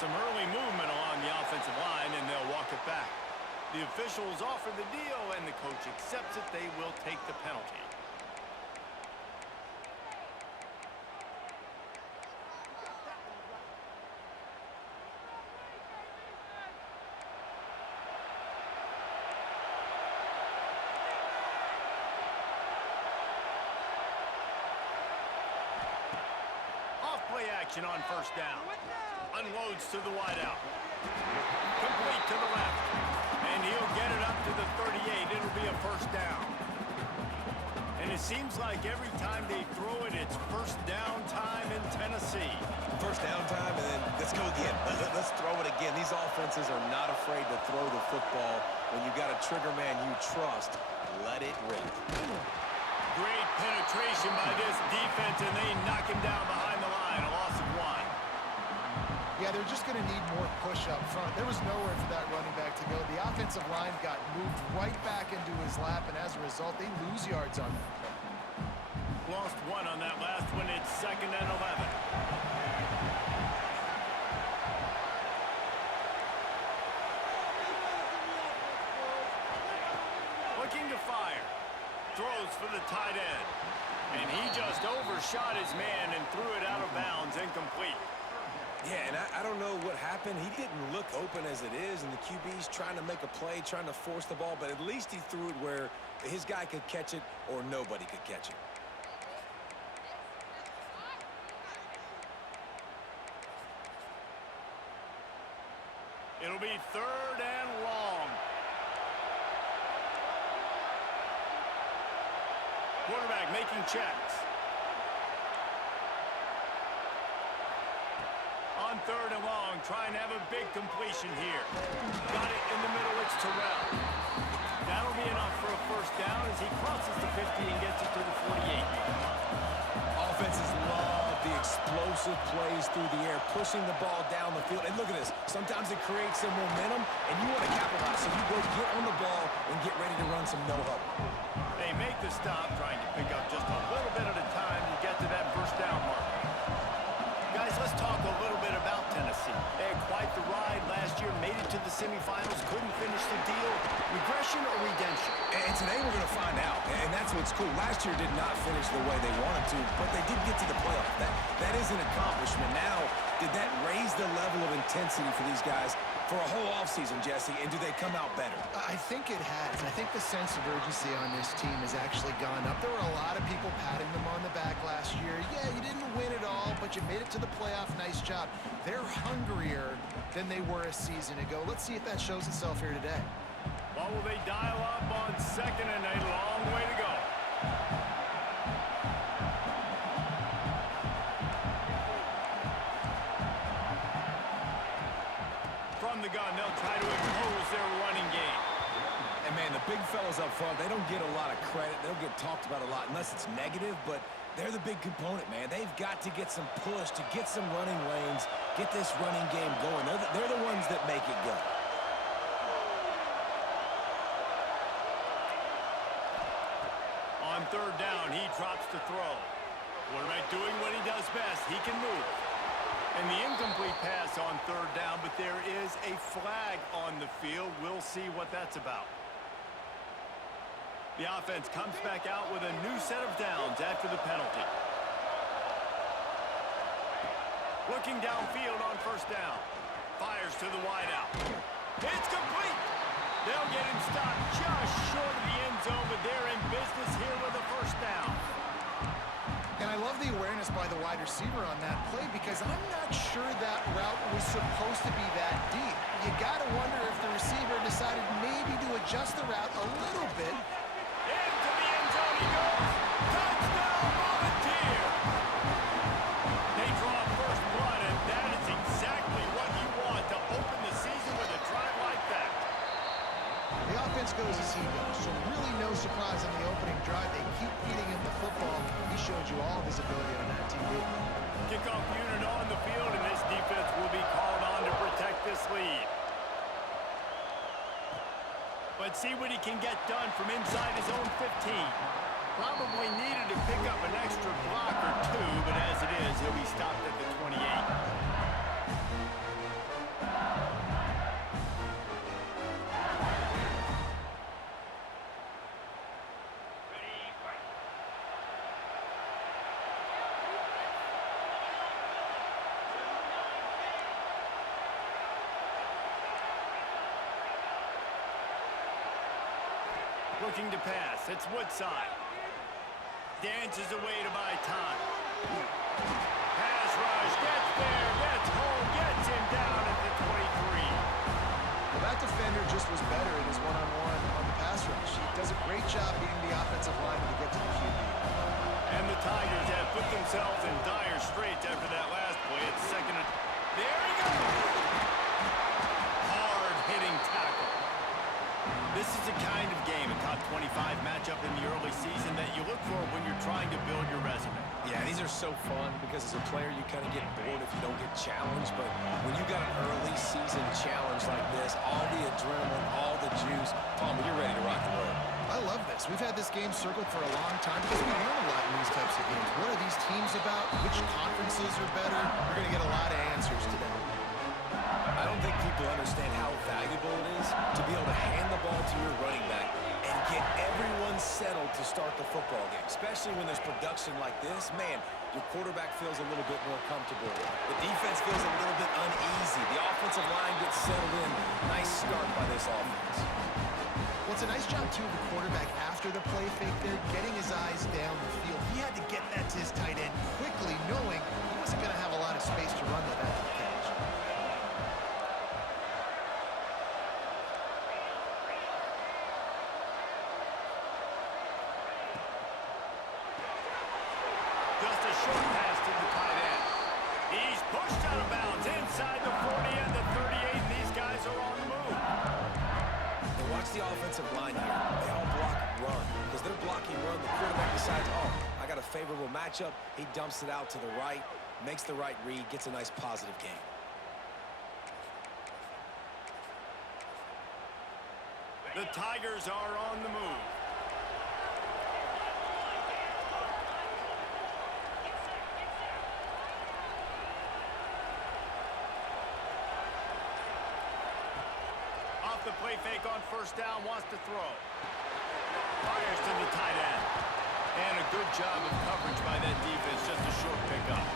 Some early movement along the offensive line, and they'll walk it back. The officials offer the deal, and the coach accepts it. They will take the penalty. Off-play action on first down. Unloads to the wideout. Complete to the left. And he'll get it up to the 38. It'll be a first down. And it seems like every time they throw it, it's first down time in Tennessee. First down time, and then let's go again. Let's throw it again. These offenses are not afraid to throw the football. When you got a trigger man you trust, let it rip. Great penetration by this defense, and they knock him down behind the line. A loss of 1. Yeah, they're just going to need more push up front. There was nowhere for that running back to go. The offensive line got moved right back into his lap, and as a result, they lose yards on that play. Lost 1 on that last one. It's 2nd and 11. Looking to fire. Throws for the tight end. And he just overshot his man and threw it out of bounds, incomplete. Yeah, and I don't know what happened. He didn't look open as it is, and the QB's trying to make a play, trying to force the ball, but at least he threw it where his guy could catch it or nobody could catch it. It'll be 3rd and long. Quarterback making checks. On 3rd and long, trying to have a big completion here. Got it in the middle, it's Terrell. That'll be enough for a first down as he crosses the 50 and gets it to the 48. Offenses love the explosive plays through the air, pushing the ball down the field. And look at this. Sometimes it creates some momentum, and you want to capitalize. So you go get on the ball and get ready to run some no-huddle. They make the stop, trying to pick up just a little bit at a time to get to that first down marker. Guys, let's talk a little bit about Tennessee. They had quite the ride last year, made it to the semifinals, couldn't finish the deal. Regression or redemption? And today we're going to find out, and that's what's cool. Last year did not finish the way they wanted to, but they did get to the playoff. That is an accomplishment. Now, did that raise the level of intensity for these guys for a whole offseason, Jesse, and do they come out better? I think it has. I think the sense of urgency on this team has actually gone up. There were a lot of people patting them on the back last year. Yeah, you didn't win it all, but you made it to the playoff. Nice job. They're hungrier than they were a season ago. Let's see if that shows itself here today. Well, will they dial up on 2nd and a long way to go? From the gun, they'll try to impose their running game. And, man, the big fellas up front, they don't get a lot of credit. They'll get talked about a lot unless it's negative, but they're the big component, man. They've got to get some push, to get some running lanes, get this running game going. They're the ones that make it go. On 3rd down, he drops to throw. Quarterback doing what he does best. He can move. And the incomplete pass on 3rd down, but there is a flag on the field. We'll see what that's about. The offense comes back out with a new set of downs after the penalty. Looking downfield on 1st down. Fires to the wideout. It's complete. They'll get him stopped just short of the end zone, but they're in business here with a 1st down. And I love the awareness by the wide receiver on that play because I'm not sure that route was supposed to be that deep. You got to wonder if the receiver decided maybe to adjust the route a little bit. Into the end zone he goes. Touchdown, Volunteer. They draw first blood, and that is exactly what you want to open the season with a drive like that. The offense goes as he goes, so really no surprise on the opening drive. They keep feeding him the football. He showed you all of his ability on that TV. Kickoff unit on the field, and this defense will be called on to protect this lead. But see what he can get done from inside his own 15. Probably needed to pick up an extra block or two, but as it is, he'll be stopped at the 28. Looking to pass. It's Woodside. Dances away to buy time. Pass rush. Gets there. Gets home. Gets him down at the 23. Well, that defender just was better in his one-on-one on the pass rush. He does a great job beating the offensive lineman to get to the QB. And the Tigers have put themselves in dire straits after that last play. It's second and... There he goes! Hard-hitting tackle. This is the kind of game, a top 25 matchup in the early season that you look for when you're trying to build your resume. Yeah, these are so fun because as a player, you kind of get bored if you don't get challenged. But when you got an early season challenge like this, all the adrenaline, all the juice, Palmer, you're ready to rock and roll. I love this. We've had this game circled for a long time because we learn a lot in these types of games. What are these teams about? Which conferences are better? We're going to get a lot of answers today. I don't think people understand how valuable it is to be able to hand the ball to your running back and get everyone settled to start the football game, especially when there's production like this. Man, your quarterback feels a little bit more comfortable. The defense feels a little bit uneasy. The offensive line gets settled in. Nice start by this offense. Well, it's a nice job, too, of the quarterback after the play fake there, getting his eyes down the field. He had to get that to his tight end quickly, knowing he wasn't going to have a lot of space to run with after the catch. Just a short pass to the tight end. He's pushed out of bounds inside the 40 and the 38, and these guys are on the move. And watch the offensive line here. They all block run. Because they're blocking run, the quarterback decides, oh, I got a favorable matchup. He dumps it out to the right, makes the right read, gets a nice positive gain. The Tigers are on the move. Off the play fake on first down, wants to throw. Fires to the tight end. And a good job of coverage by that defense, just a short pickup.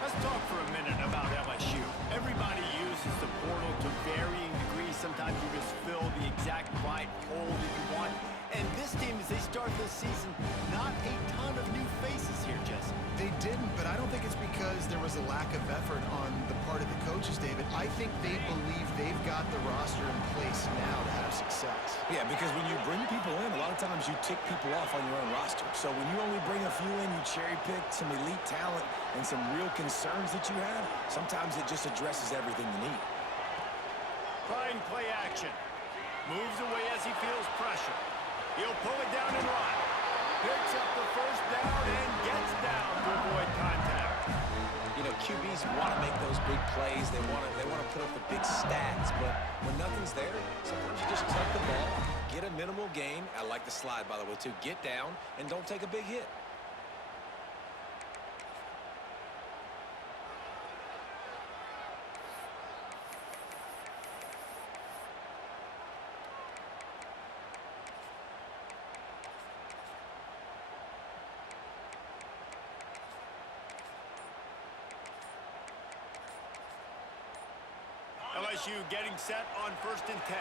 Let's talk for a minute about LSU. Everybody uses the portal to varying degrees. Sometimes you just fill the exact right hole that you want. And this team, as they start this season, not a ton of new faces here, Jesse. They didn't, but I don't think it's because there was a lack of effort on the part of the coaches, David. I think they believe they've got the roster in place now to have success. Yeah, because when you bring people in, a lot of times you tick people off on your own roster. So when you only bring a few in, you cherry-pick some elite talent and some real concerns that you have, sometimes it just addresses everything you need. Trying play action. Moves away as he feels pressure. He'll pull it down and run. Picks up the first down and gets down to avoid contact. You know, QBs want to make those big plays. They want to put up the big stats. But when nothing's there, sometimes you just tuck the ball, get a minimal gain. I like the slide, by the way, too. Get down and don't take a big hit. LSU getting set on 1st and 10.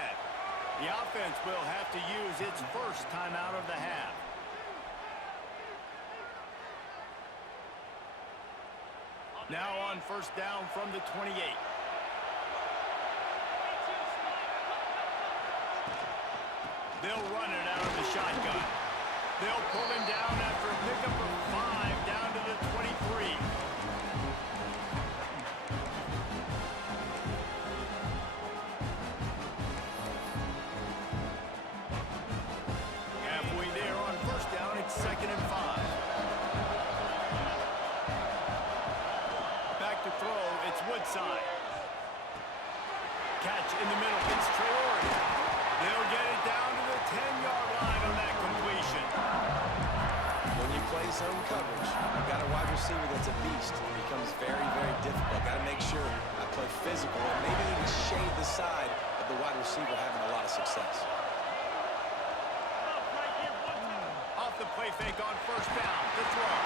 The offense will have to use its first timeout of the half. Now on 1st down from the 28. They'll run it out of the shotgun. They'll pull him down after a pickup of 5 down to the 23. Halfway there on 1st down, it's 2nd and 5. Back to throw, it's Woodside. Catch in the middle, it's Traore. They'll get it down to the 10-yard line on that completion. When you play zone coverage, you've got a wide receiver that's a beast. It becomes very, very difficult. Got to make sure I play physical and maybe even shade the side of the wide receiver having a lot of success. Off the play fake on 1st down to throw.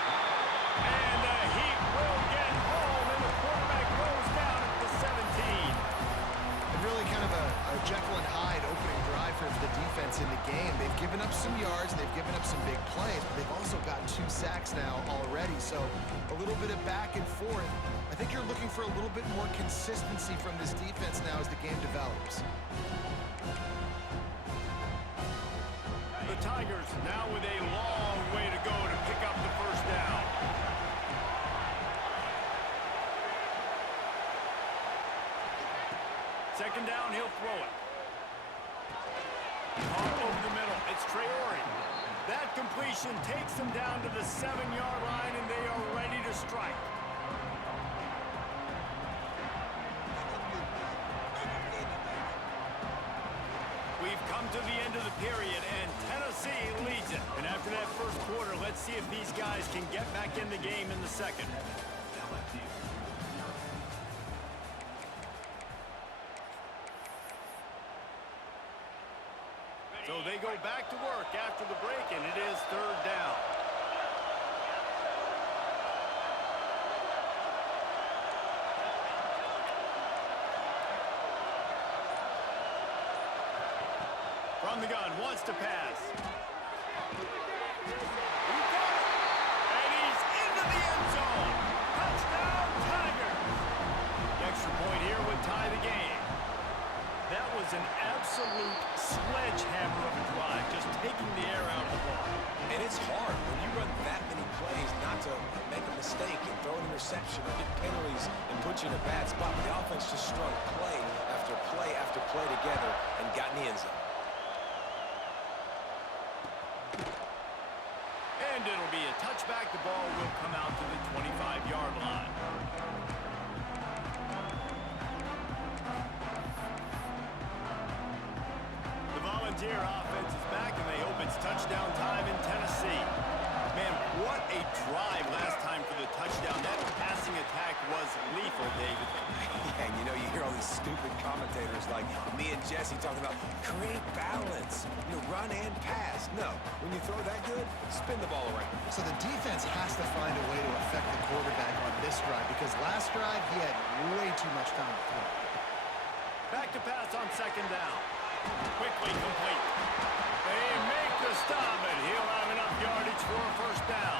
And the Heat will get home, and the quarterback goes down at the 17. And really kind of a Jekyll and Hyde opening drive for the defense in the game. They've given up some yards, they've given up some big plays, but they've also got 2 sacks now already, so a little bit of back and forth. I think you're looking for a little bit more consistency from this defense now as the game develops. The Tigers now with a long way to go to pick up the first down. Second down, he'll throw it. Caught over the middle. It's Traore. That completion takes them down to the 7-yard line, and they are ready to strike. We've come to the end of the period, and Tennessee leads it. And after that first quarter, let's see if these guys can get back in the game in the second. So they go back to work after the break, and it is third down. From the gun, wants to pass. He got it! And he's into the end zone. Touchdown, Tigers! The extra point here would tie the game. That was an absolute sledgehammer of a drive, just taking the air out of the ball. And it's hard when you run that many plays not to make a mistake and throw an interception or get penalties and put you in a bad spot. But the offense just strung play after play after play together and got in the end zone. And it'll be a touchback. The ball will come out to the 25-yard line. Volunteer offense is back, and they hope it's touchdown time in Tennessee. Man, what a drive last time for the touchdown. That passing attack was lethal, David. Yeah, and you know, you hear all these stupid commentators like me and Jesse talking about create balance, run and pass. No, when you throw that good, spin the ball around. So the defense has to find a way to affect the quarterback on this drive, because last drive he had way too much time to throw. Back to pass on second down. Quickly complete. They make the stop, and he'll have enough yardage for a first down.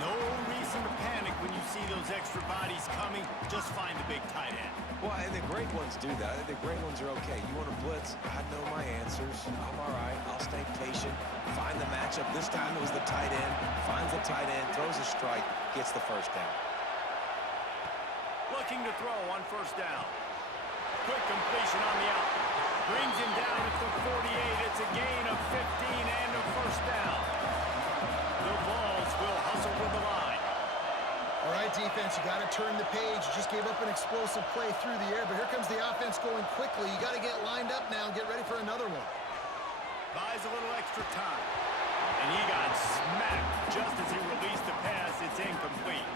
No reason to panic when you see those extra bodies coming. Just find the big tight end. Well, and the great ones do that. The great ones are okay. You want to blitz? I know my answers. I'm all right. I'll stay patient. Find the matchup. This time it was the tight end. Finds the tight end, throws a strike, gets the first down. Looking to throw on first down. Quick completion on the out. Brings him down at the 48. It's a gain of 15 and a first down. The Vols will hustle with the line. All right, defense, you got to turn the page. You just gave up an explosive play through the air, but here comes the offense going quickly. You got to get lined up now and get ready for another one. Buys a little extra time. And he got smacked just as he released the pass. It's incomplete.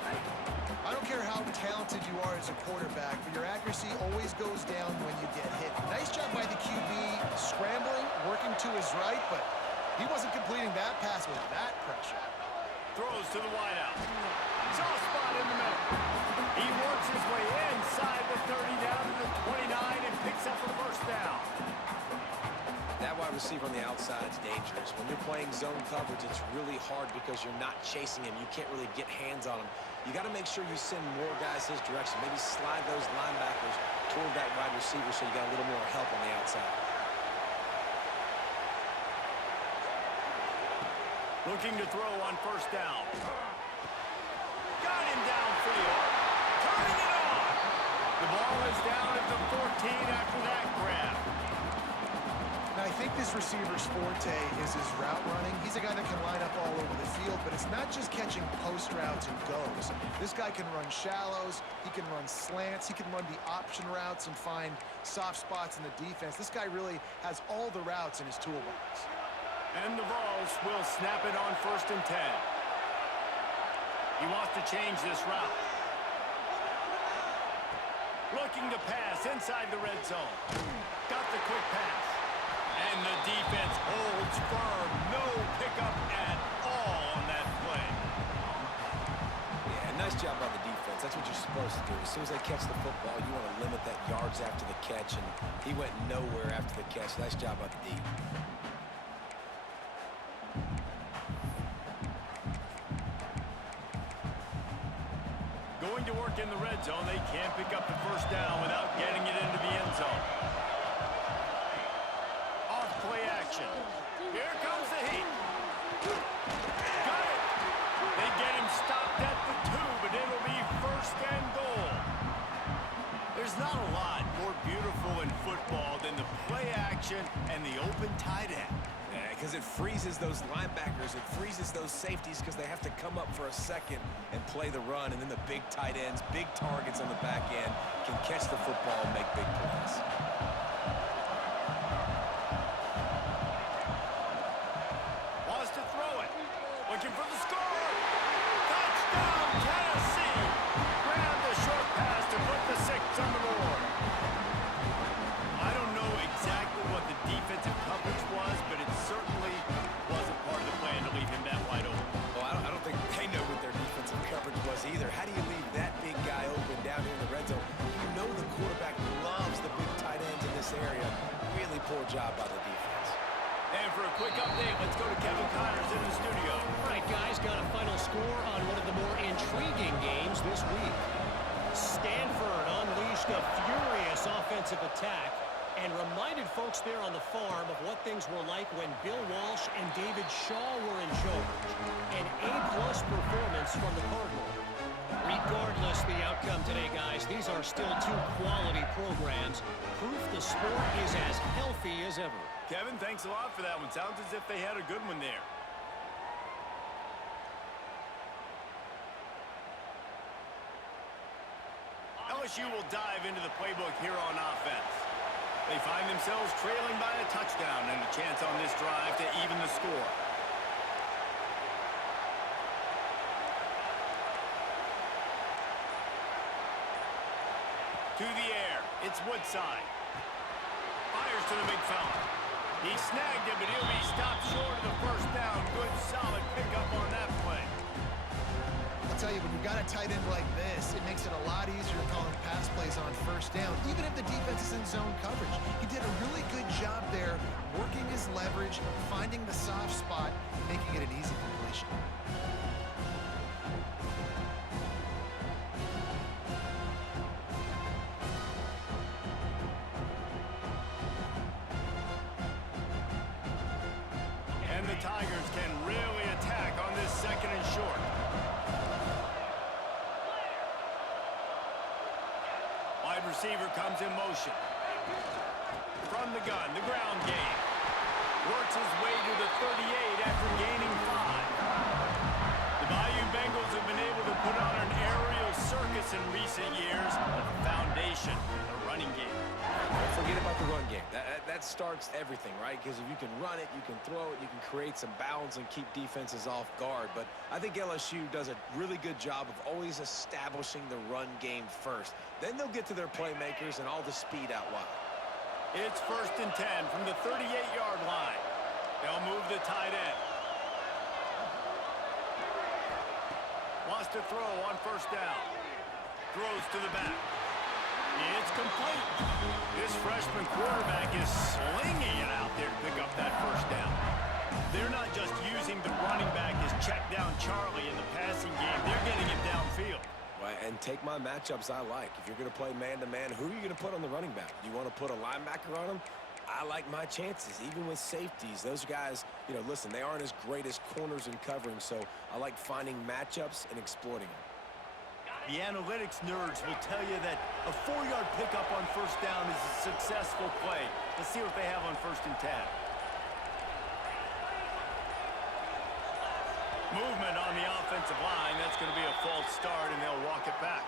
I don't care how talented you are as a quarterback, but your accuracy always goes down when you get hit. Nice job by the QB scrambling, working to his right, but he wasn't completing that pass with that pressure. Throws to the wideout. Soft spot in the middle. He works his way inside the 30 down to the 29 and picks up a first down. That wide receiver on the outside is dangerous. When you're playing zone coverage, it's really hard because you're not chasing him. You can't really get hands on him. You got to make sure you send more guys his direction. Maybe slide those linebackers toward that wide receiver so you got a little more help on the outside. Looking to throw on first down. Got him downfield. Turning it on. The ball is down at the 14 after that grab. Now, I think this receiver's forte is his route running. He's a guy that can line up all over the field, but it's not just catching post routes and goes. This guy can run shallows, he can run slants, he can run the option routes and find soft spots in the defense. This guy really has all the routes in his toolbox. And the Vols will snap it on 1st and 10. He wants to change this route. Looking to pass inside the red zone. Got the quick pass. And the defense holds firm. No pickup at all on that play. Yeah, Nice job by the defense. That's what you're supposed to do. As soon as they catch the football, you want to limit that yards after the catch, and he went nowhere after the catch. Nice job by the D. Going to work in the red zone. They can't pick up the first down without getting it into the end zone. Off play action. Here comes the heat. Got it. They get him stopped at the 2, but it'll be first and goal. There's not a lot more beautiful in football than the play action and the open tight end. Because it freezes those linebackers. It freezes those safeties because they have to come up for a second and play the run. And then the big tight ends, big targets on the back end can catch the football and make big plays. Wants to throw it. Looking for the score. Touchdown, Tennessee. Ground the short pass to put the 6 on the board. I don't know exactly what the defensive coverage was, but it certainly wasn't part of the plan to leave him that wide open. Well, I don't think they know what their defensive coverage was either. How do you leave that big guy open down here in the red zone? You know the quarterback loves the big tight ends in this area. Really poor job by the defense. And for a quick update, let's go to Kevin Connors in the studio. All right, guys, got a final score on one of the more intriguing games this week. Stanford unleashed a furious offensive attack and reminded folks there on the farm of what things were like when Bill Walsh and David Shaw were in charge. An A-plus performance from the Cardinal. Regardless the outcome today, guys, these are still 2 quality programs. Proof the sport is as healthy as ever. Kevin, thanks a lot for that one. Sounds as if they had a good one there. LSU will dive into the playbook here on offense. They find themselves trailing by a touchdown and a chance on this drive to even the score. To the air, it's Woodside. Fires to the big fella. He snagged it, but he'll be stopped short of the first down. Good, solid pickup on that play. I'll tell you, when you've got a tight end like this, it makes it a lot easier calling pass plays on first down, even if the defense is in zone coverage. He did a really good job there, working his leverage, finding the soft spot, making it an easy completion. And the Tigers can really attack on this second and short. Wide receiver comes in motion. From the gun, the ground game. Works his way to the 38 after gaining 5. The Bayou Bengals have been able to put on an aerial circus in recent years, but the foundation, the running game. Don't forget about the run game. That starts everything, right? Because if you can run it, you can throw it, you can create some bounds and keep defenses off guard. But I think LSU does a really good job of always establishing the run game first. Then they'll get to their playmakers and all the speed out wide. It's 1st and 10 from the 38-yard line. They'll move the tight end. Wants to throw on first down. Throws to the back. It's complete. This freshman quarterback is slinging it out there to pick up that first down. They're not just using the running back as check down Charlie in the passing game. They're getting him downfield. Right, and take my matchups I like. If you're going to play man-to-man, who are you going to put on the running back? You want to put a linebacker on him? I like my chances, even with safeties. Those guys, listen, they aren't as great as corners in covering, so I like finding matchups and exploiting them. The analytics nerds will tell you that a 4-yard pickup on first down is a successful play. Let's see what they have on 1st and 10. Movement on the offensive line. That's going to be a false start, and they'll walk it back.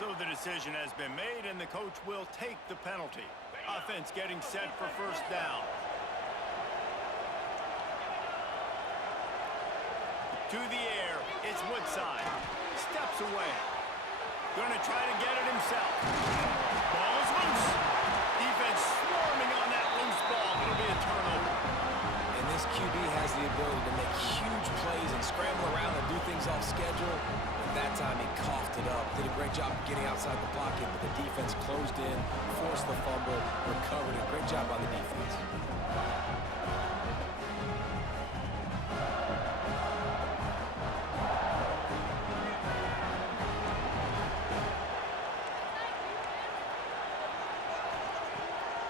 So the decision has been made, and the coach will take the penalty. Offense getting set for first down. To the air, it's Woodside. Steps away. Gonna try to get it himself. Ball is loose. Defense swarming on that loose ball. It'll be a turnover. And this QB has the ability to make huge plays and scramble around and do things off schedule. But that time he inside the pocket, but the defense closed in, forced the fumble, recovered it. Great job by the defense.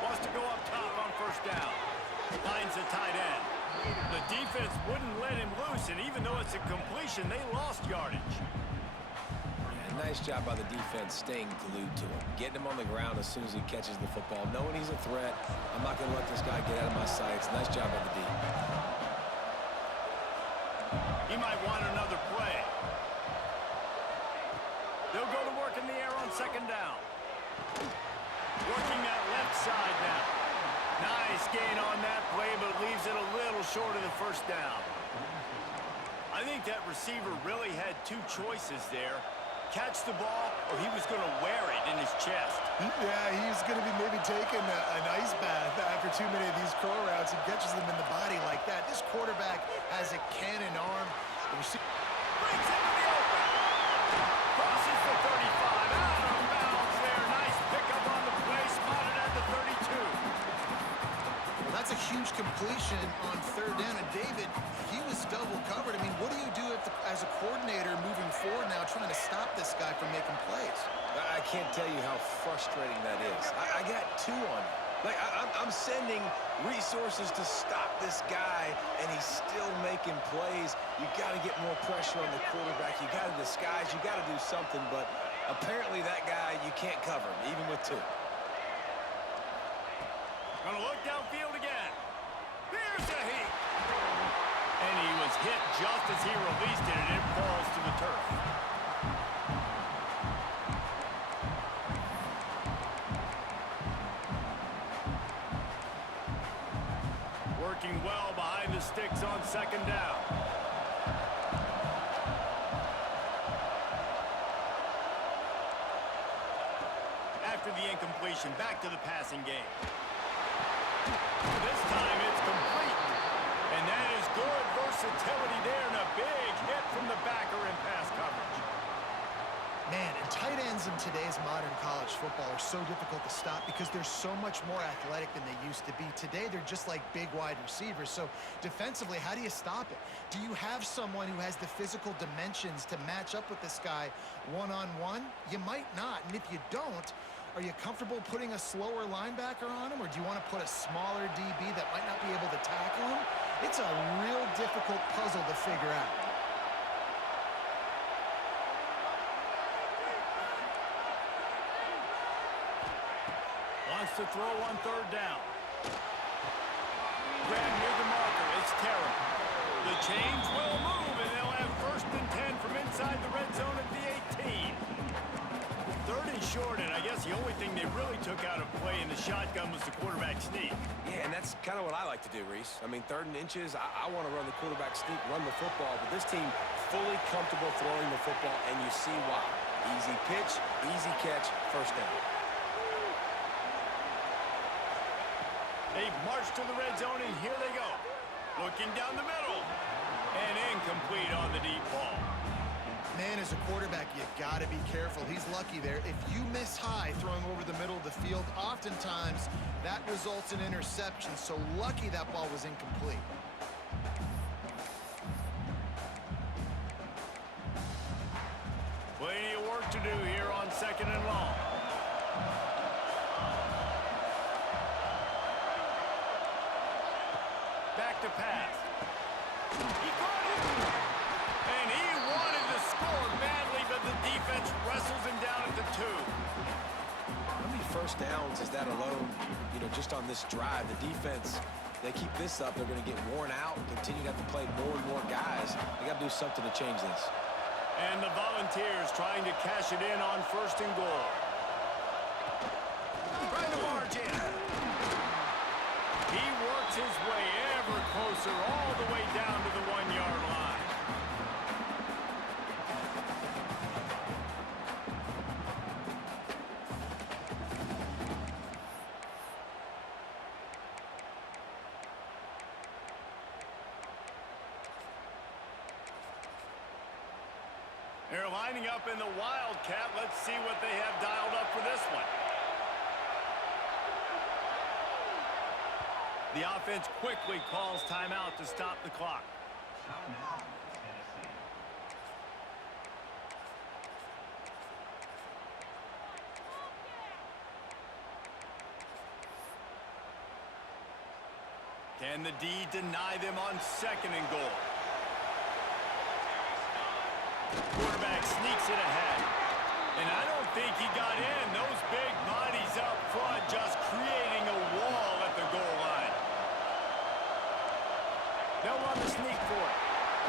Wants to go up top on first down. Finds a tight end. The defense wouldn't let him loose, and even though it's a completion, they lost yardage. Yeah, nice job by the defense staying glued to him, getting him on the ground as soon as he catches the football, knowing he's a threat. I'm not going to let this guy get out of my sights. Nice job by the D. He might want another play. They'll go to work in the air on second down. Working that left side now. Nice gain on that play, but leaves it a little short of the first down. I think that receiver really had two choices there. Catch the ball, or he was going to wear it in his chest. Yeah, he's going to be maybe taking an ice bath after too many of these curl routes and catches them in the body like that. This quarterback has a cannon arm. Brings into the open. Crosses the 35. Out of bounds there. Nice pickup on the play. Spotted at the 32. Well, that's a huge completion on third down. And David, he was double covered. I mean, what do you do as a coordinator moving forward now trying to stop this guy from making plays? I can't tell you how frustrating that is. I got two on it. Like, I'm sending resources to stop this guy, and he's still making plays. You got to get more pressure on the quarterback. You got to disguise. You got to do something, but apparently that guy, you can't cover him, even with two. Gonna look downfield again. Here's a hit. And he was hit just as he released it, and it falls to the turf. Working well behind the sticks on second down. After the incompletion, back to the passing game. This time it's complete. And that is good versatility there, and a big hit from the backer in pass coverage. Man, and tight ends in today's modern college football are so difficult to stop because they're so much more athletic than they used to be. Today, they're just like big wide receivers. So defensively, how do you stop it? Do you have someone who has the physical dimensions to match up with this guy one-on-one? You might not. And if you don't, are you comfortable putting a slower linebacker on him, or do you want to put a smaller DB that might not be able to tackle him? It's a real difficult puzzle to figure out. Wants to throw on third down. Grab near the marker. It's Terrell. The chains will move, and they'll have 1st and 10 from inside the red zone at the 18. Third and short, and I guess the only thing they really took out of play in the shotgun was the quarterback sneak. Yeah, and that's kind of what I like to do, Reese. I mean, 3rd and inches, I want to run the quarterback sneak, run the football, but this team fully comfortable throwing the football, and you see why. Easy pitch, easy catch, 1st down. They've marched to the red zone, and here they go. Looking down the middle, and incomplete on the deep ball. Man, as a quarterback, you got to be careful. He's lucky there. If you miss high throwing over the middle of the field, oftentimes that results in interception. So lucky that ball was incomplete. Plenty of work to do here on 2nd and long. Back to pass. He caught it. And he wanted to score badly, but the defense wrestles him down at the 2. How many 1st downs is that alone, just on this drive? The defense, they keep this up, they're going to get worn out, continue to have to play more and more guys. They got to do something to change this. And the Volunteers trying to cash it in on 1st and goal. Trying to march in. He works his way ever closer all the way down to the 1-yard line. They're lining up in the Wildcat. Let's see what they have dialed up for this one. The offense quickly calls timeout to stop the clock. Can the D deny them on 2nd and goal? Quarterback sneaks it ahead. And I don't think he got in. Those big bodies up front just creating a wall at the goal line. They'll run the sneak for it.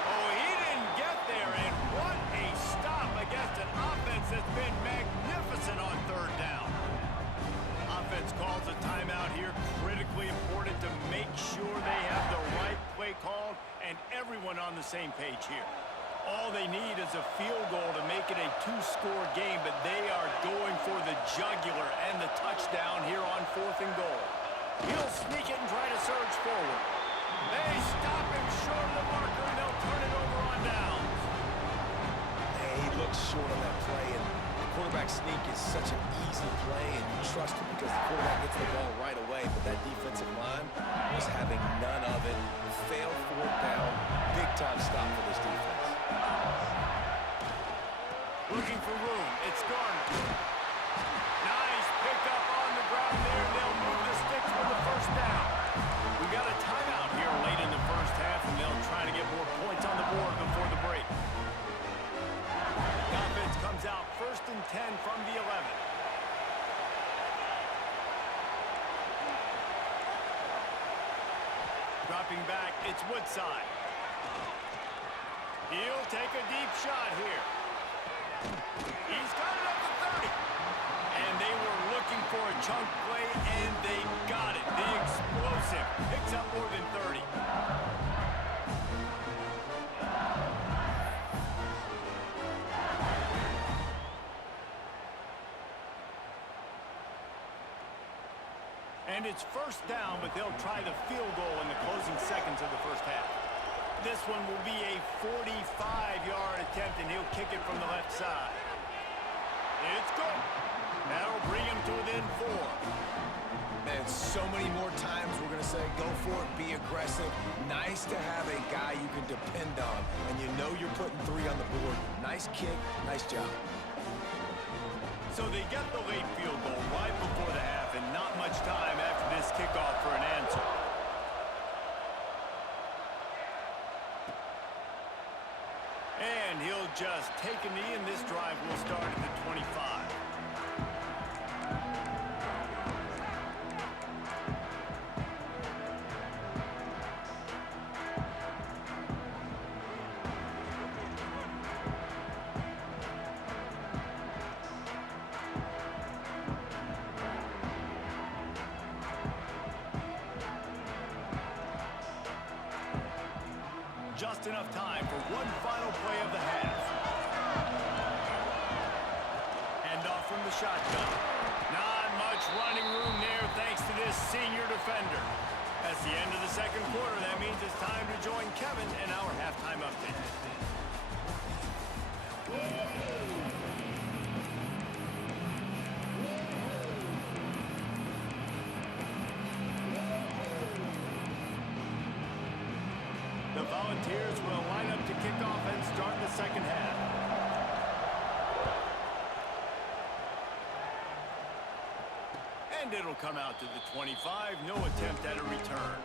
Oh, he didn't get there. And what a stop against an offense that's been magnificent on 3rd down. Offense calls a timeout here. Critically important to make sure they have the right play called and everyone on the same page here. All they need is a field goal to make it a 2-score game, but they are going for the jugular and the touchdown here on 4th and goal. He'll sneak it and try to surge forward. They stop him short of the marker, and they'll turn it over on downs. Hey, he looks short on that play, and the quarterback sneak is such an easy play, and you trust it because the quarterback gets the ball right away, but that defensive line was having none of it. Failed 4th down. Big-time stop for this defense. Looking for room. It's Garner. Nice pick up on the ground there. They'll move the sticks for the 1st down. We got a timeout here late in the 1st half, and they'll try to get more points on the board before the break. The offense comes out 1st and 10 from the 11. Dropping back, it's Woodside. He'll take a deep shot here. He's got it up to 30. And they were looking for a chunk play, and they got it. The explosive picks up more than 30. And it's 1st down, but they'll try the field goal in the closing seconds of the 1st half. This one will be a 45-yard attempt, and he'll kick it from the left side. It's good. That'll bring him to within 4. Man, so many more times we're going to say, go for it, be aggressive. Nice to have a guy you can depend on, and you know you're putting 3 on the board. Nice kick, nice job. So they get the late field goal right before the half, and not much time after this kickoff for an answer. And he'll just take a knee, and this drive will start at the 25. Just enough time for one final play of the half. Hand off from the shotgun. Not much running room there thanks to this senior defender. That's the end of the 2nd quarter. That means it's time to join Kevin in our halftime update. The Volunteers will line up to kick off and start the 2nd half. And it'll come out to the 25. No attempt at a return.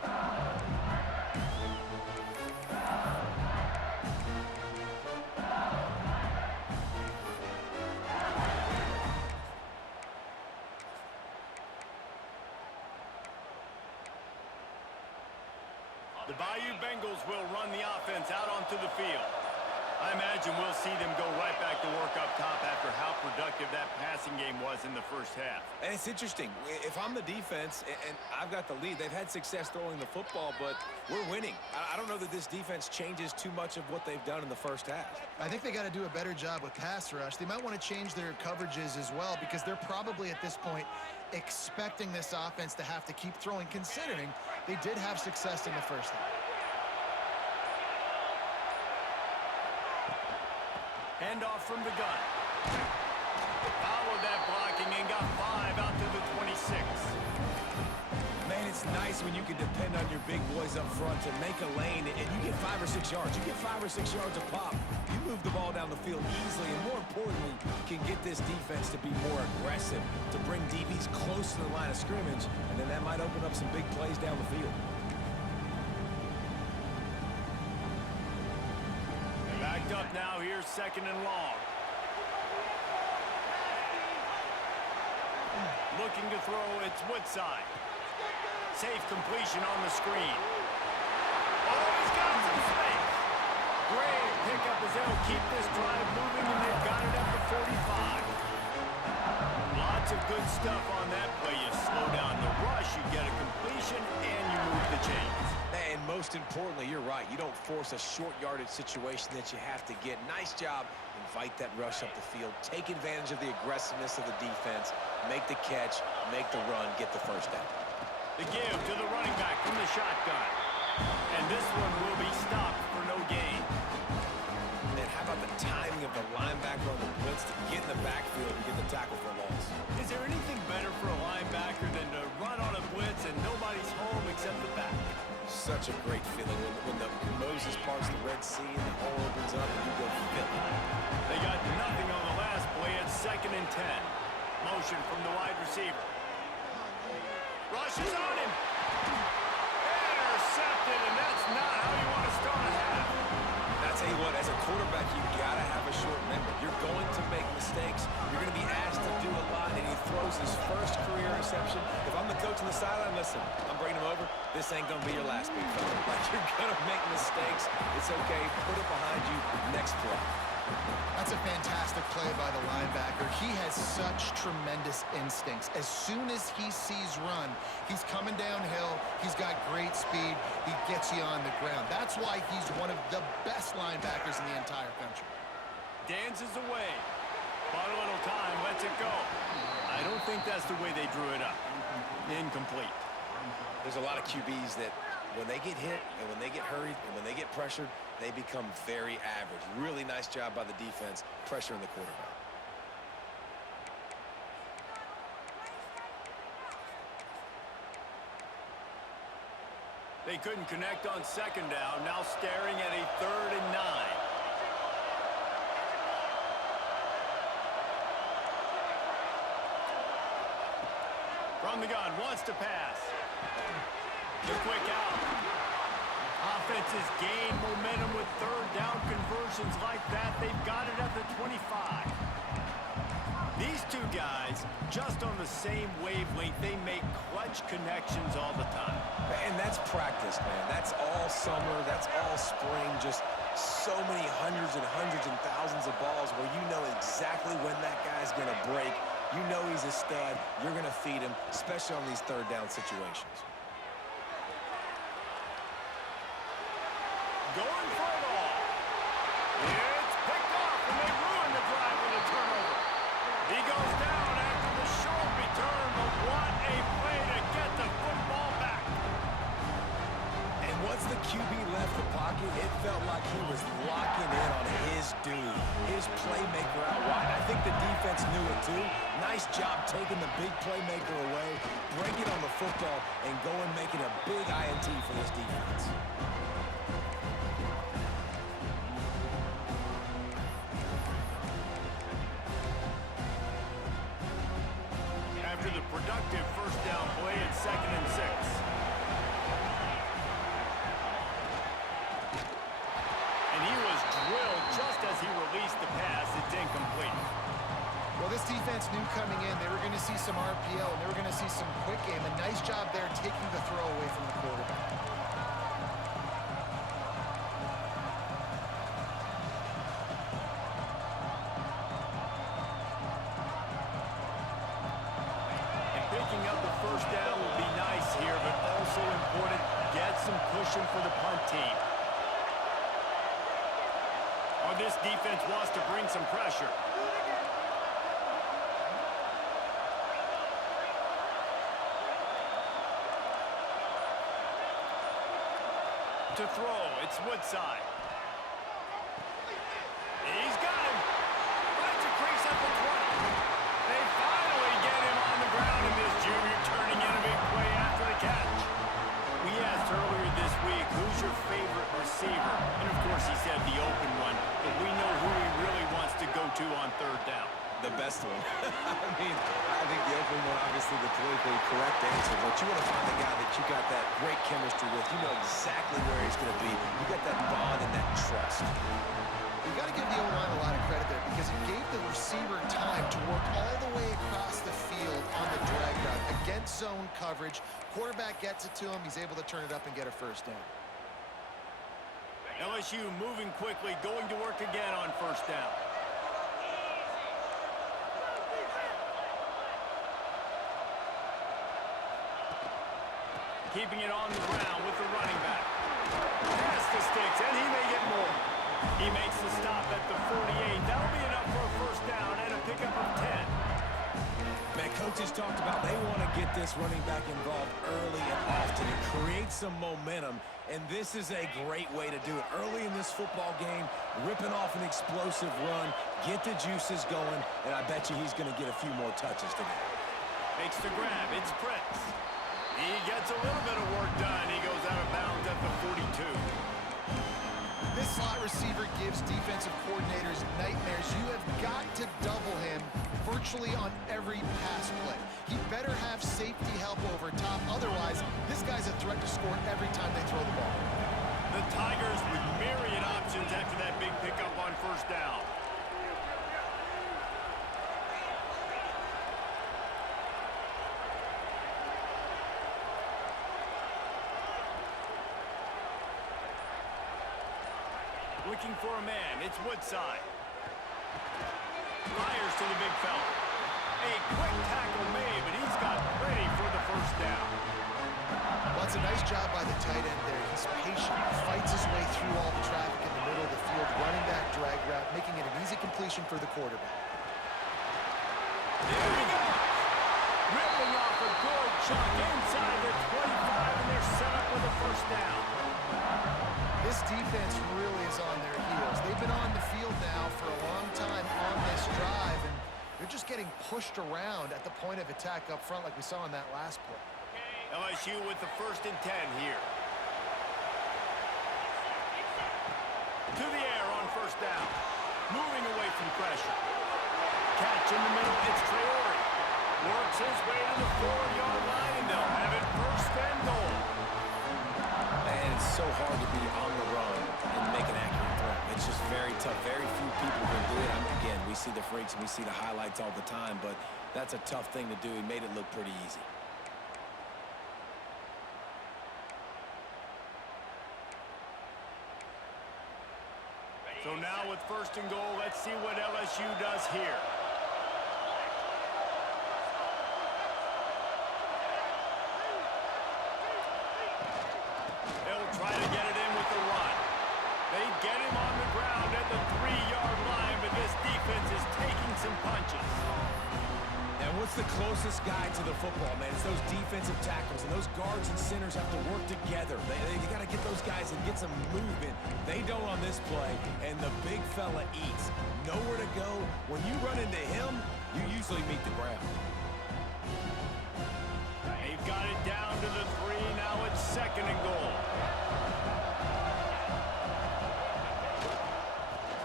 The Bayou Bengals will run the offense out onto the field. I imagine we'll see them go right back to work up top after how productive that passing game was in the 1st half. And it's interesting. If I'm the defense and I've got the lead, they've had success throwing the football, but we're winning. I don't know that this defense changes too much of what they've done in the 1st half. I think they got to do a better job with pass rush. They might want to change their coverages as well because they're probably at this point expecting this offense to have to keep throwing, considering they did have success in the 1st half. Handoff from the gun. Followed that blocking and got 5 out to the 26. Man, it's nice when you can depend on your big boys up front to make a lane, and you get 5 or 6 yards. You get 5 or 6 yards a pop. You move the ball down the field easily, and more importantly, can get this defense to be more aggressive, to bring DBs close to the line of scrimmage, and then that might open up some big plays down the field. Backed up now, here's 2nd and long. Looking to throw, it's Woodside. Safe completion on the screen. Oh, he's got some space. Great pickup as they'll keep this drive moving, and they've got it up to 45. Lots of good stuff on that play. You slow down the rush, you get a completion, and you move the chains. And most importantly, you're right. You don't force a short yardage situation that you have to get. Nice job. Invite that rush up the field. Take advantage of the aggressiveness of the defense. Make the catch. Make the run. Get the first down. The give to the running back from the shotgun. And this one will be stopped for no gain. And how about the timing of the linebacker on the blitz to get in the backfield and get the tackle for a loss? Is there anything better for a linebacker than to run on a blitz and nobody's home except the back? Such a great feeling when the Moses parts the Red Sea and the hole opens up and you go fill it. They got nothing on the last play. It's 2nd and 10. Motion from the wide receiver. Rushes on him. Intercepted, and that's not how you want to start a half. I tell you what, as a quarterback, you gotta have a short memory. You're going to make mistakes. You're going to be asked to do a lot, and he throws his first career interception. If I'm the coach on the sideline, listen, I'm bringing him over. This ain't going to be your last big fella. Like, you're going to make mistakes. It's okay. Put it behind you. Next play. That's a fantastic play by the linebacker. He has such tremendous instincts. As soon as he sees run, he's coming downhill. He's got great speed. He gets you on the ground. That's why he's one of the best linebackers in the entire country. Dances away. Bought a little time, lets it go. I don't think that's the way they drew it up. Incomplete. There's a lot of QBs that when they get hit and when they get hurried and when they get pressured, they become very average. Really nice job by the defense, pressuring the quarterback. They couldn't connect on 2nd down, now staring at a 3rd and 9. From the gun, wants to pass. The quick out. Offenses gain momentum with 3rd down conversions like that. They've got it at the 25. These two guys, just on the same wavelength, they make clutch connections all the time. And that's practice, man. That's all summer. That's all spring. Just so many hundreds and thousands of balls where you know exactly when that guy's going to break. You know he's a stud. You're going to feed him, especially on these 3rd down situations. Going for it all. It's picked off, and they ruin the drive with a turnover. He goes down after the short return, but what a play to get the football back. And once the QB left the pocket, it felt like he was locking in on his dude, his playmaker out wide. I think the defense knew it too. Nice job taking the big playmaker away, breaking on the football, and going making a big INT for this defense. After the productive 1st down play at 2nd and 6. And he was drilled just as he released the pass. It's incomplete. Well, this defense knew coming in they were going to see some RPO, and they were going to see some quick game. A nice job there taking the throw away from the quarterback. Picking up the 1st down will be nice here, but also important, get some cushion for the punt team. Or this defense wants to bring some pressure. To throw, it's Woodside. He's got him. great chemistry with. You know exactly where he's going to be. You got that bond and that trust. You got to give the O-line a lot of credit there because it gave the receiver time to work all the way across the field on the drag route against zone coverage. Quarterback gets it to him. He's able to turn it up and get a first down. LSU moving quickly, going to work again on first down. Keeping it on the ground with the running back. Pass the sticks, and he may get more. He makes the stop at the 48. That'll be enough for a first down and a pickup of 10. Man, coaches talked about they want to get this running back involved early and often and create some momentum, and this is a great way to do it. Early in this football game, ripping off an explosive run, get the juices going, and I bet you he's going to get a few more touches today. Makes the grab. It's Prince. He gets a little bit of work done. He goes out of bounds at the 42. This slot receiver gives defensive coordinators nightmares. You have got to double him virtually on every pass play. He better have safety help over top. Otherwise, this guy's a threat to score every time they throw the ball. The Tigers with myriad options after that big pickup on first down. Looking for a man. It's Woodside. Fires to the big fella. A quick tackle made, but he's got ready for the first down. Well, it's a nice job by the tight end there. He's patient, fights his way through all the traffic in the middle of the field, running back drag route, making it an easy completion for the quarterback. There he goes. Ripping off a good chunk inside the 25, and they're set up with a first down. This defense really is on their heels. They've been on the field now for a long time on this drive, and they're just getting pushed around at the point of attack up front like we saw in that last play. LSU with the 1st and 10 here. To the air on first down. Moving away from pressure. Catch in the middle. It's Traore. Works his way to the 4-yard line, and they'll have it first and goal. Man, it's so hard to be on the run and make an accurate throw. It's just very tough. Very few people can do it. Again, we see the freaks and we see the highlights all the time, but that's a tough thing to do. He made it look pretty easy. So now with 1st and goal, let's see what LSU does here. They'll try to get it in with the run. They get him on the ground at the 3-yard line, but this defense is taking some punches. And what's the closest guy to the football, man? It's those defensive tackles, and those guards and centers have to work together. You got to get those guys and get some movement. They don't on this play, and the big fella eats. Nowhere to go. When you run into him, you usually meet the ground. They've got it down to the 3. Now it's 2nd and goal.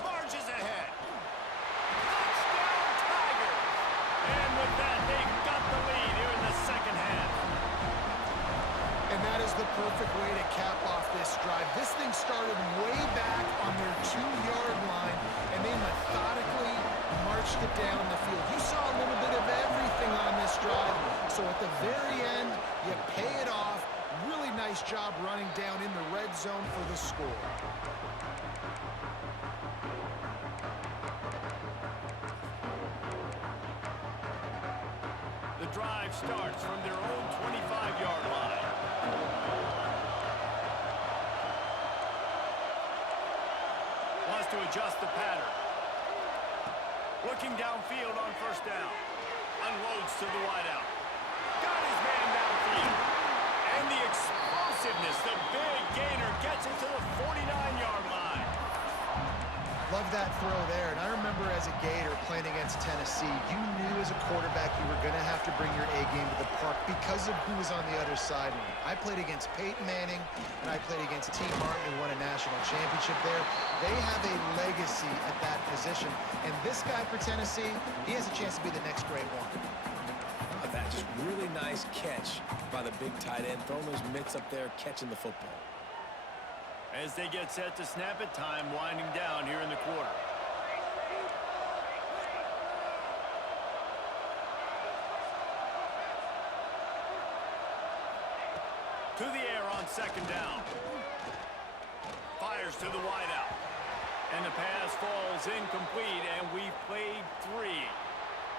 Marches ahead. Touchdown, Tigers! And with that, they've got the lead here in the 2nd half. And that is the perfect way to cap off this drive. This thing started way back on their 2-yard line, and they methodically marched it down the field. You saw a little bit of everything on this drive. So at the very end, you pay it off. Really nice job running down in the red zone for the score. The drive starts from their own 25-yard line. Wants to adjust the pattern. Looking downfield on first down. Unloads to the wideout. Got his man downfield. And the explosiveness, the big gainer gets it to the 49-yard line. Love that throw there. And I remember as a Gator playing against Tennessee, you knew as a quarterback you were going to have to bring your A game to the park because of who was on the other sideline. I played against Peyton Manning, and I played against T. Martin, who won a national championship there. They have a legacy at that position. And this guy for Tennessee, he has a chance to be the next great one. Just really nice catch by the big tight end, throwing those mitts up there, catching the football. As they get set to snap it, time winding down here in the quarter. To the air on second down. Fires to the wideout. And the pass falls incomplete, and we've played 3.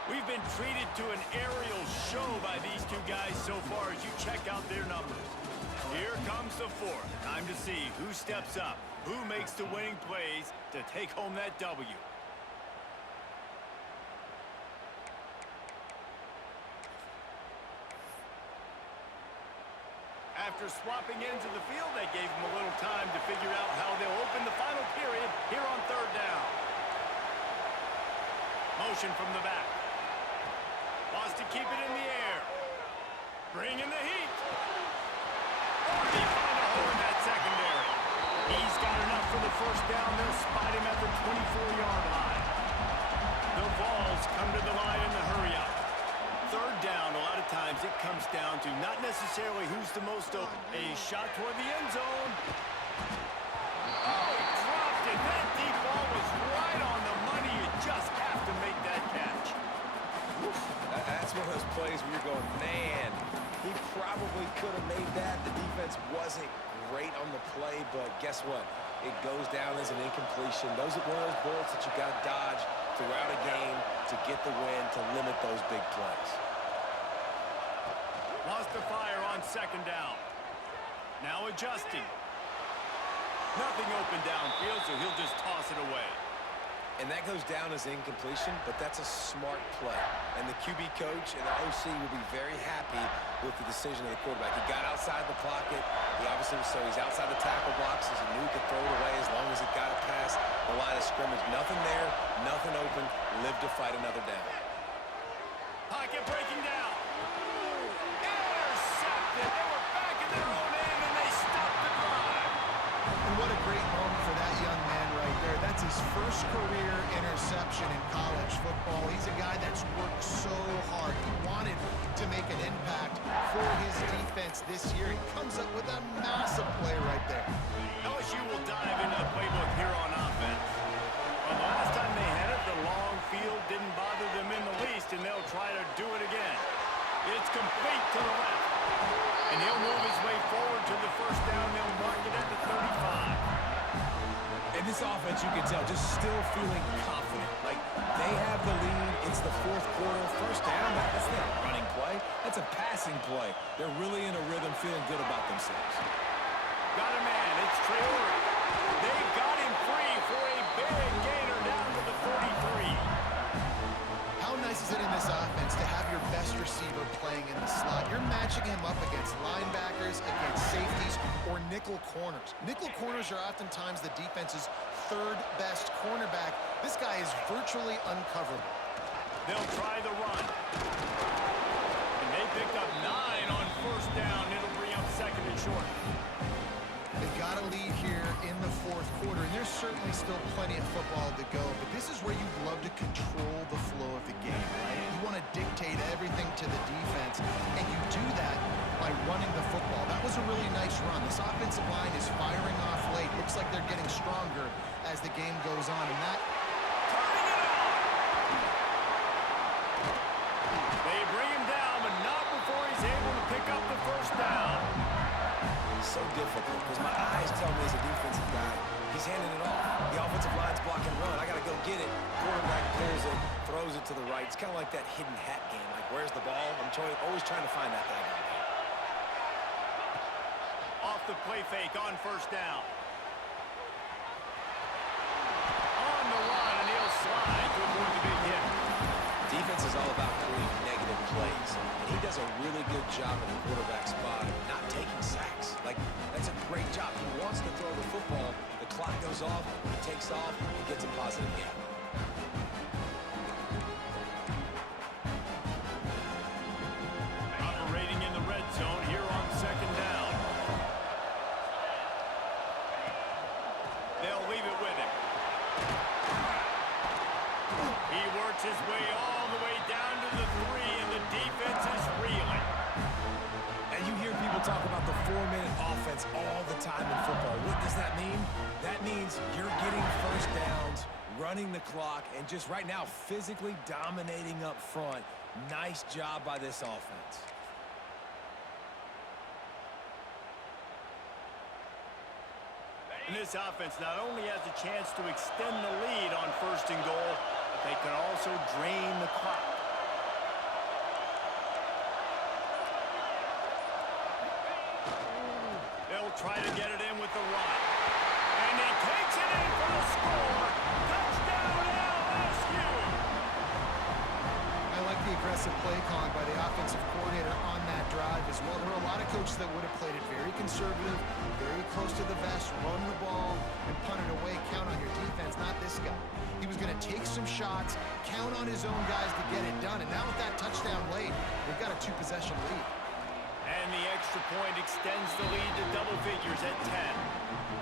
We've been treated to an aerial show by these two guys so far as you check out their numbers. Here comes the 4th. Time to see who steps up, who makes the winning plays to take home that W. After swapping into the field, that gave them a little time to figure out how they'll open the final period here on third down. Motion from the back. Wants to keep it in the air. Bring in the heat. Or did he find a hole in that secondary? He's got enough for the first down. They'll spot him at the 24-yard line. The balls come to the line in the hurry-up. Third down, a lot of times it comes down to not necessarily who's the most open. A shot toward the end zone. Oh, he dropped it. That deep ball was right on the money. You just have to make that catch. Oof. That's one of those plays where you're going, man, he probably could have made that. The defense wasn't great on the play, but guess what? It goes down as an incompletion. Those are one of those bullets that you got to dodge throughout a game to get the win, to limit those big plays. Lost the fire on second down. Now adjusting. Nothing open downfield, so he'll just toss it away. And that goes down as incompletion, but that's a smart play. And the QB coach and the OC will be very happy with the decision of the quarterback. He got outside the pocket. He obviously was, so he's outside the tackle boxes. He knew he could throw it away as long as he got it past the line of scrimmage. Nothing there, nothing open. Live to fight another down. Pocket breaking down. Intercepted. They were back in their own end, and they stopped the drive. And what a great moment for that young man right there. That's his first career interception in college football. He's a guy that's worked so hard. He wanted to make an impact for his defense this year. He comes up with a massive play right there. LSU will dive into the playbook here on offense. Well, the last time they had it, the long field didn't bother them in the least, and they'll try to do it again. It's complete to the left. And he'll move his way forward to the first down. They'll mark it at the 35. And this offense, you can tell, just still feeling confident. Like, they have the lead. It's the 4th quarter. First down, that's not a running play. That's a passing play. They're really in a rhythm, feeling good about themselves. Got a man. It's Traore. They got him free for a big gainer down to the 43. How nice is it in this offense to have your best receiver playing in the slot? You're matching him up against linebackers, against safeties, or nickel corners. Nickel corners are oftentimes the defense's 3rd best cornerback. This guy is virtually uncoverable. They'll try the run. And they picked up 9 on first down. It'll bring up second and short. They've got a lead here in the 4th quarter, and there's certainly still plenty of football to go, but this is where you'd love to control the flow of the game, right? You want to dictate everything to the defense, and you do that by running the football. That was a really nice run. This offensive line is firing off late. Looks like they're getting stronger as the game goes on, and that... Turning it on! They bring him down, but not before he's able to pick up the first down. So difficult because my eyes tell me as a defensive guy, he's handing it off. The offensive line's blocking run. I got to go get it. Quarterback pulls it, throws it to the right. It's kind of like that hidden hat game. Like, where's the ball? I'm always trying to find that guy. Off the play fake on first down. On the run, and he'll slide to avoid the big hit. Defense is all about creating negative plays, and he does a really good job in the quarterback spot of not taking sacks. Like, that's a great job. He wants to throw the football. The clock goes off, he takes off, he gets a positive gain. Operating in the red zone here on second down. They'll leave it with him. He works his way all the way down to the 3, and the defense is what does that mean? That means you're getting first downs, running the clock, and just right now physically dominating up front. Nice job by this offense. And this offense not only has a chance to extend the lead on first and goal, but they can also drain the clock. They'll try to get it in with the run. And he takes it in for the score. Touchdown, LSU! I like the aggressive play calling by the offensive coordinator on that drive as well. There were a lot of coaches that would have played it very conservative, very close to the vest, run the ball, and punt it away. Count on your defense, not this guy. He was going to take some shots, count on his own guys to get it done. And now with that touchdown late, they've got a 2-possession lead. And the extra point extends the lead to double figures at 10.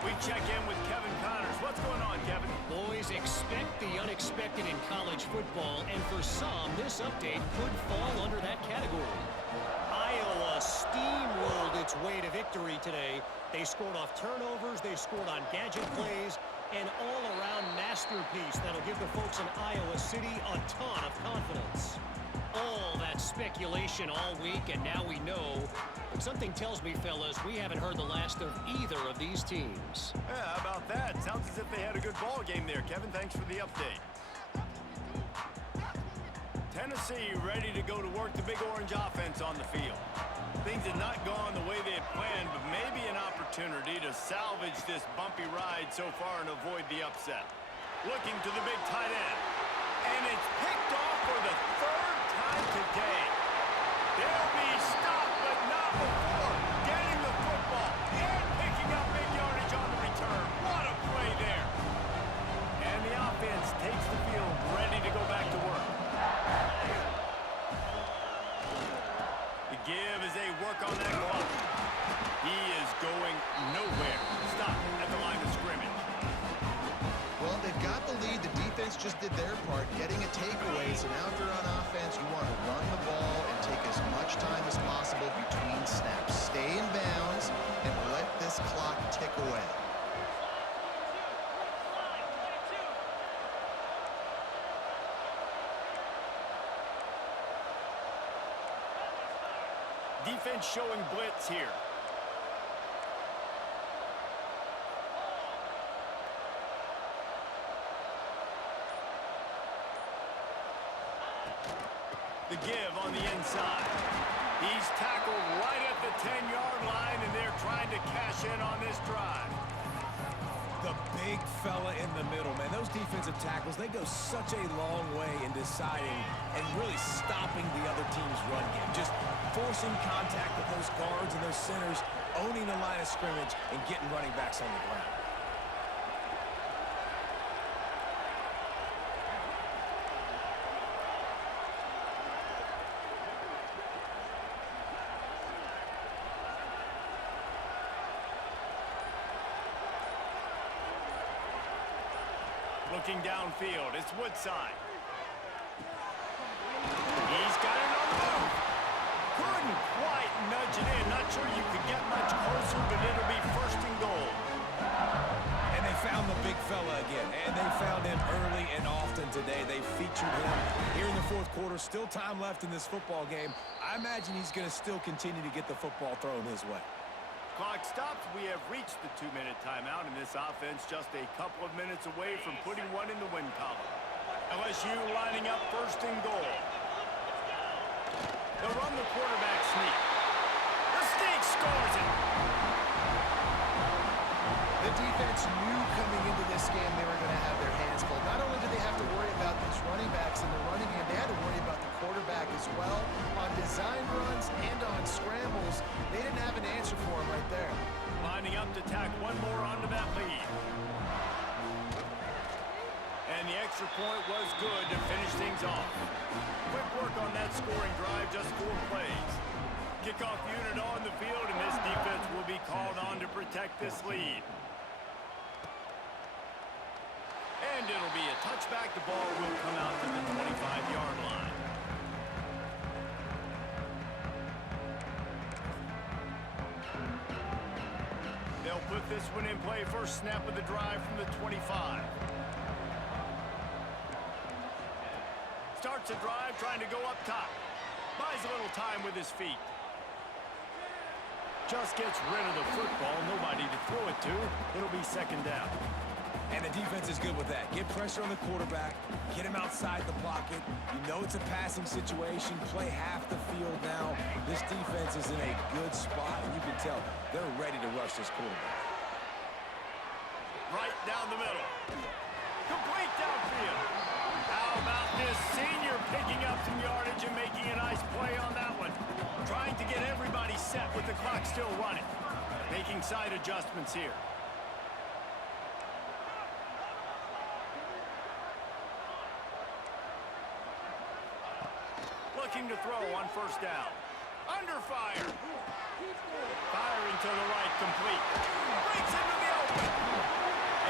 We check in with Kevin Connors. What's going on, Kevin? Boys, expect the unexpected in college football, and for some, this update could fall under that category. Iowa steamrolled its way to victory today. They scored off turnovers, they scored on gadget plays, an all-around masterpiece that'll give the folks in Iowa City a ton of confidence. All that speculation all week, and now we know. But something tells me, fellas, we haven't heard the last of either of these teams. Yeah, how about that? Sounds as if they had a good ball game there, Kevin. Thanks for the update. Tennessee ready to go to work the Big Orange offense on the field. Things had not gone the way they had planned, but maybe an opportunity to salvage this bumpy ride so far and avoid the upset. Looking to the big tight end. And it's picked off for the third time today. They'll be stopped, but not before getting the football and picking up big yardage on the return. What a play there. And the offense takes the field, ready to go back to work. The give as they work on that clock. He is going nowhere. Stop at the line of scrimmage. Well, they've got the lead. The defense just did their part, getting a takeaway. So now if you're on offense, you want to run the ball and take as much time as possible between snaps. Stay in bounds and let this clock tick away. Defense showing blitz here. The give on the inside. He's tackled right at the 10-yard line, and they're trying to cash in on this drive. The big fella in the middle, man. Those defensive tackles, they go such a long way in deciding and really stopping the other team's run game. Just forcing contact with those guards and those centers, owning the line of scrimmage, and getting running backs on the ground. Looking downfield, it's Woodside. He's got it on the move. Couldn't quite nudge it in. Not sure you could get much closer, but it'll be first and goal. And they found the big fella again, and they found him early and often today. They featured him here in the fourth quarter. Still time left in this football game. I imagine he's going to still continue to get the football thrown his way. Clock stops. We have reached the 2-minute timeout, and this offense just a couple of minutes away from putting one in the win column. LSU lining up first and goal. They'll run the quarterback sneak. The sneak scores it. The defense knew coming into this game they were going to have their hands full. Not only did they have to worry about these running backs in the running game, they had to worry about the quarterback as well. On design runs and on scrambles, they didn't have an answer for him right there. Lining up to tack one more onto that lead. And the extra point was good to finish things off. Quick work on that scoring drive, just 4 plays. Kickoff unit on the field, and this defense will be called on to protect this lead. And it'll be a touchback. The ball will come out to the 25-yard line. They'll They'll put this one in play. First snap of the drive from the 25. Starts a drive trying to go up top. Buys a little time with his feet. Just gets rid of the football. Nobody to throw it to. It'll be second down. And the defense is good with that. Get pressure on the quarterback. Get him outside the pocket. You know it's a passing situation. Play half the field now. This defense is in a good spot, and you can tell they're ready to rush this quarterback. Right down the middle. Complete downfield. How about this senior picking up some yardage and making a nice play on that one? Trying to get everybody set with the clock still running. Making side adjustments here. Looking to throw on first down. Under fire. Firing to the right, complete. Breaks into the open.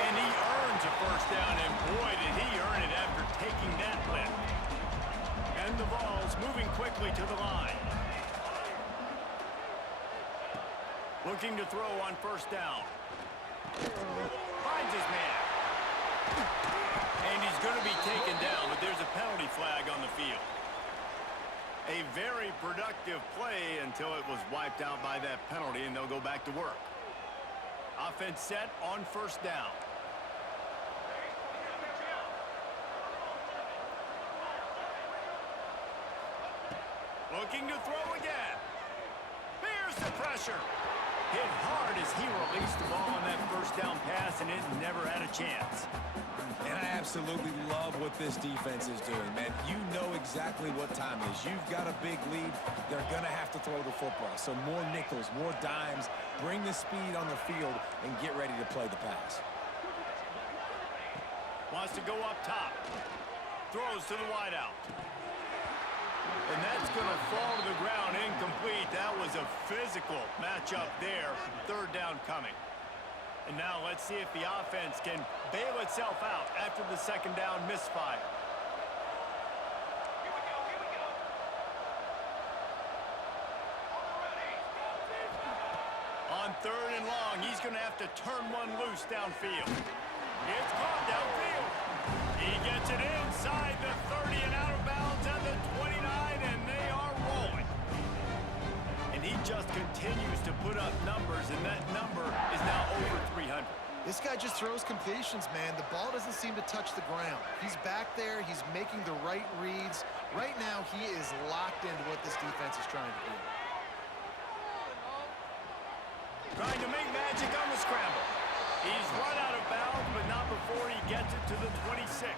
And he earns a first down, and boy, did he earn it after taking that lift. And the ball's moving quickly to the line. Looking to throw on first down. Finds his man. And he's going to be taken down, but there's a penalty flag on the field. A very productive play until it was wiped out by that penalty, and they'll go back to work. Offense set on first down. Looking to throw again. Here's the pressure. Hit hard as he released the ball on that first down pass, and it never had a chance. And I absolutely love what this defense is doing, man. You know exactly what time it is. You've got a big lead. They're going to have to throw the football. So more nickels, more dimes. Bring the speed on the field and get ready to play the pass. Wants to go up top. Throws to the wideout. And that's going to fall to the ground incomplete. That was a physical matchup there. Third down coming. And now let's see if the offense can bail itself out after the second down misfire. On third and long, he's going to have to turn one loose downfield. It's caught downfield. He gets it inside the 30 and out of bounds at the 29, and they are rolling. And he just continues to put up numbers, and that number is now over 300. This guy just throws completions, man. The ball doesn't seem to touch the ground. He's back there. He's making the right reads. Right now, he is locked into what this defense is trying to do. Trying to make magic on the scramble. He's run out of bounds, but not before he gets it to the 26.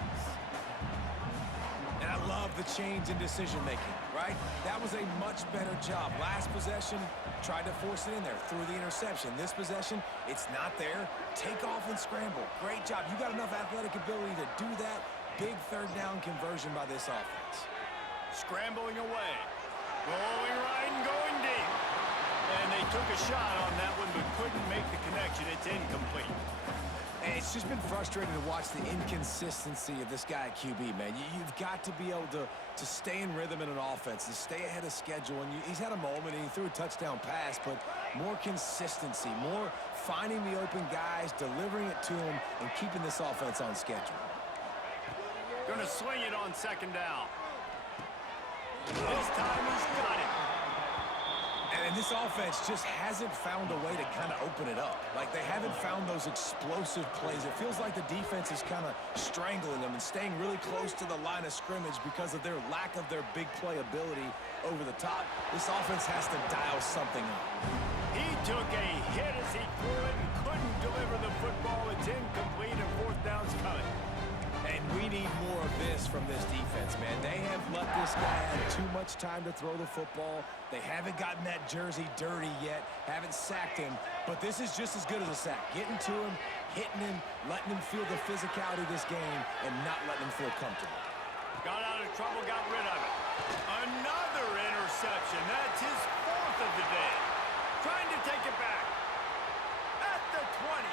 And I love the change in decision-making, right? That was a much better job. Last possession, tried to force it in there, threw the interception. This possession, it's not there. Take off and scramble. Great job. You got enough athletic ability to do that. Big third down conversion by this offense. Scrambling away. Rolling right and going deep. And they took a shot on that one, but couldn't make the connection. It's incomplete. And it's just been frustrating to watch the inconsistency of this guy at QB, man. You've got to be able to stay in rhythm in an offense, to stay ahead of schedule. And he's had a moment, and he threw a touchdown pass, but more consistency, more finding the open guys, delivering it to them, and keeping this offense on schedule. Going to swing it on second down. This time he's got it. And this offense just hasn't found a way to kind of open it up. Like, they haven't found those explosive plays. It feels like the defense is kind of strangling them and staying really close to the line of scrimmage because of their lack of their big play ability over the top. This offense has to dial something up. He took a hit as he threw it and couldn't deliver the football. It's incomplete, and fourth down's coming. And we need more of this from this defense, man. They have let this guy have too much time to throw the football. They haven't gotten that jersey dirty yet, haven't sacked him. But this is just as good as a sack. Getting to him, hitting him, letting him feel the physicality of this game, and not letting him feel comfortable. Got out of trouble, got rid of it. Another interception. That's his fourth of the day. Trying to take it back. At the 20.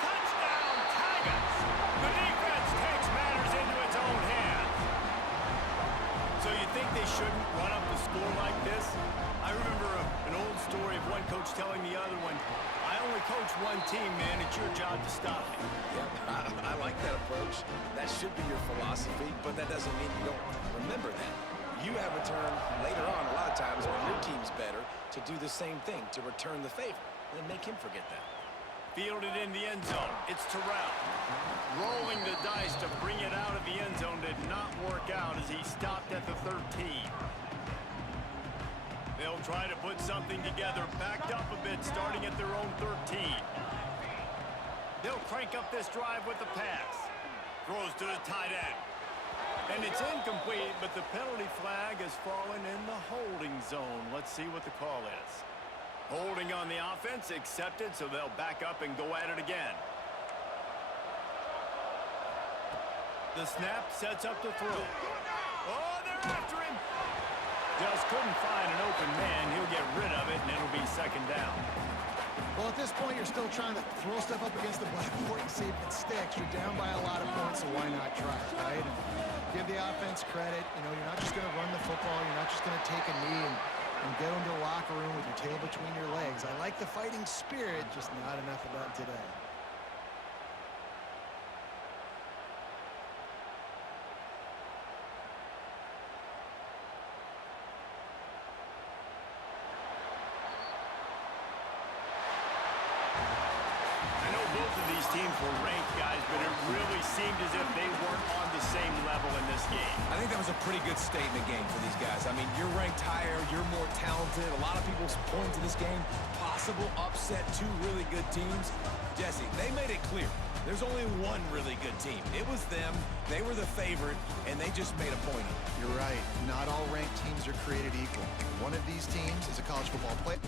Touchdown, Tigers. The defense takes matters into its own hands. So you think they shouldn't run up the score like this? I remember an old story of one coach telling the other one, coach one team, man. It's your job to stop it. Yeah, I like that approach. That should be your philosophy, but that doesn't mean you don't remember that. You have a turn later on a lot of times when your team's better to do the same thing, to return the favor, and make him forget that. Fielded in the end zone. It's Terrell. Rolling the dice to bring it out of the end zone did not work out as he stopped at the 13. They'll try to put something together, backed up a bit, starting at their own 13. They'll crank up this drive with the pass. Throws to the tight end. And it's incomplete, but the penalty flag has fallen in the holding zone. Let's see what the call is. Holding on the offense, accepted, so they'll back up and go at it again. The snap sets up the throw. Oh, they're after him. Just couldn't find an open man. He'll get rid of it, and it'll be second down. Well, at this point, you're still trying to throw stuff up against the blackboard and see if it sticks. You're down by a lot of points, so why not try, right? And give the offense credit. You know, you're not just going to run the football. You're not just going to take a knee and get into the locker room with your tail between your legs. I like the fighting spirit, just not enough about today. Teams were ranked, guys, but it really seemed as if they weren't on the same level in this game. I think that was a pretty good statement game for these guys. I mean, you're ranked higher, you're more talented. A lot of people point to this game, possible upset, two really good teams. Jesse, they made it clear. There's only one really good team. It was them. They were the favorite, and they just made a point of it. You're right. Not all ranked teams are created equal. One of these teams is a college football player.